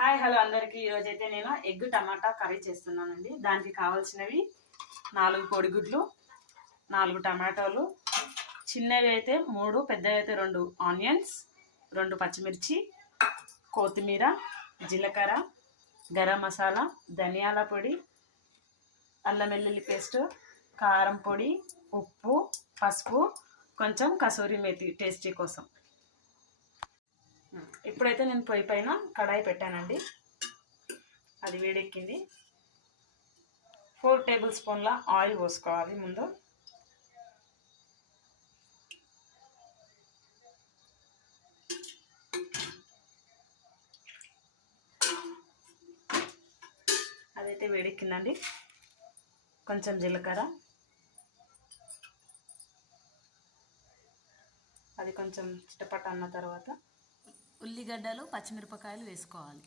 Hi hello అందరికీ. ఈరోజైతే నేను ఎగ్ టమాటా కర్రీ చేస్తున్నానండి. దానికి కావాల్సినవి 4 కోడిగుడ్లు, 4 టమాటోలు, చిన్నవి అయితే 3, పెద్దవి అయితే 2 ఆనియన్స్, 2 పచ్చిమిర్చి, కొత్తిమీర, జీలకర్ర, గరం మసాలా, ధనియాల పొడి, అల్లం వెల్లుల్లి పేస్ట్, కారం పొడి, ఉప్పు, పసుపు, కొంచెం కసూరి మేతి టేస్టీ కోసం. ఇప్పుడైతే నేను పొయ్యి పైన కడాయి పెట్టానండి. అది వేడెక్కింది. 4 టేబుల్ స్పూన్ల ఆయిల్ పోసుకోవాలి. ముందు అదైతే వేడెక్కిందండి. కొంచెం జీలకర్ర, అది కొంచెం చిటపట అన్న తర్వాత ఉల్లిగడ్డలు, పచ్చిమిరపకాయలు వేసుకోవాలి.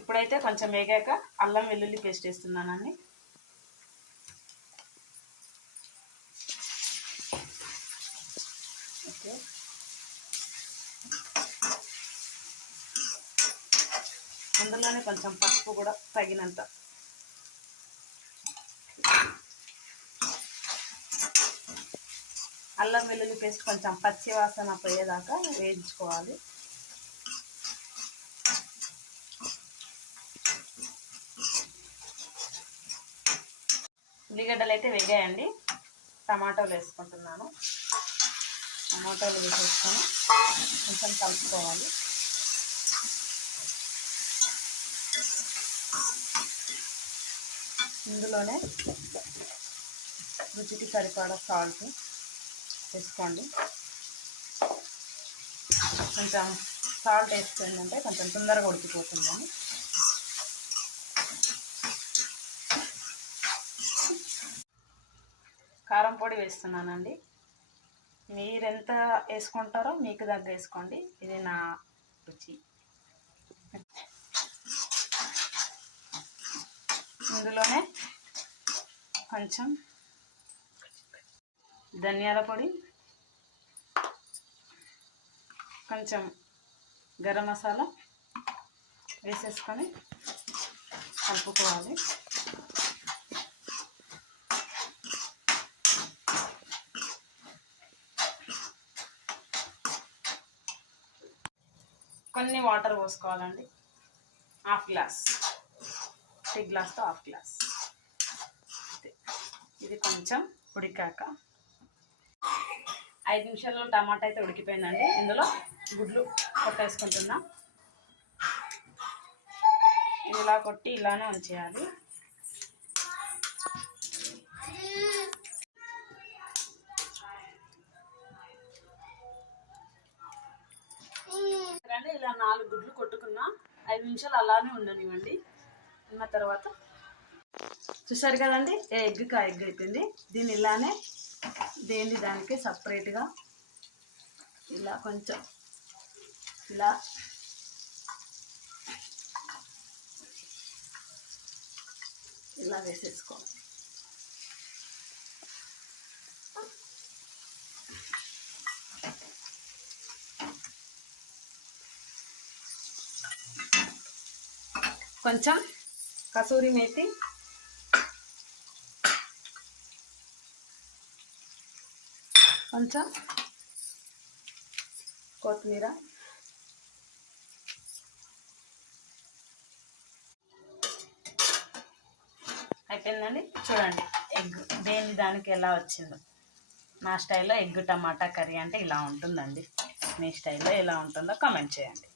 ఇప్పుడైతే కొంచెం వేగాక అల్లం వెల్లుల్లి పేస్ట్ వేస్తున్నానండి. ఓకే, అందులోనే కొంచెం పసుపు కూడా తగినంత. అల్లం వెల్లుల్లి పేస్ట్ కొంచెం పచ్చి వాసన పోయేదాకా వేయించుకోవాలి. ఉల్లిగడ్డలు అయితే వేగాయండి. టమాటాలు వేసుకుంటున్నాను. టమాటాలు వేసేసుకొని కొంచెం కలుపుకోవాలి. ఇందులోనే రుచికి సరిపడా సాల్ట్ వేసుకోండి. కొంచెం సాల్ట్ వేసుకుందంటే కొంచెం తొందరగా ఉడికిపోతుందని. కారం పొడి వేస్తున్నానండి. మీరెంత వేసుకుంటారో మీకు దగ్గర వేసుకోండి. ఇది నా రుచి. ఇందులోనే కొంచెం ధనియాల పొడి, కొంచెం గరం మసాలా వేసేసుకొని కలుపుకోవాలి. కొన్ని వాటర్ పోసుకోవాలండి. 1/2 గ్లాస్, టీ గ్లాస్తో 1/2 గ్లాస్. ఇది కొంచెం ఉడికాక 5 నిమిషాల్లో టమాటా అయితే ఉడికిపోయిందండి. ఇందులో గుడ్లు కొట్టేసుకుంటున్నా. ఇది ఇలా కొట్టి ఇలానే ఉంచేయాలి. ఇలా 4 గుడ్లు కొట్టుకున్నా. 5 నిమిషాలు అలానే ఉండనివ్వండి. ఉన్న తర్వాత చూసారు కదండి, ఎగ్ అయిపోయింది. దీన్ని ఇలానే దానికి సపరేట్గా ఇలా కొంచెం ఇలా వేసేసుకోవాలి. కొంచెం కసూరి మేతి, కొంచెం కొత్తిమీర, అయిపోయిందండి. చూడండి ఎగ్ దానికి ఎలా వచ్చిందో. నా స్టైల్లో ఎగ్ టమాటా కర్రీ అంటే ఇలా ఉంటుందండి. మీ స్టైల్లో ఎలా ఉంటుందో కామెంట్ చేయండి.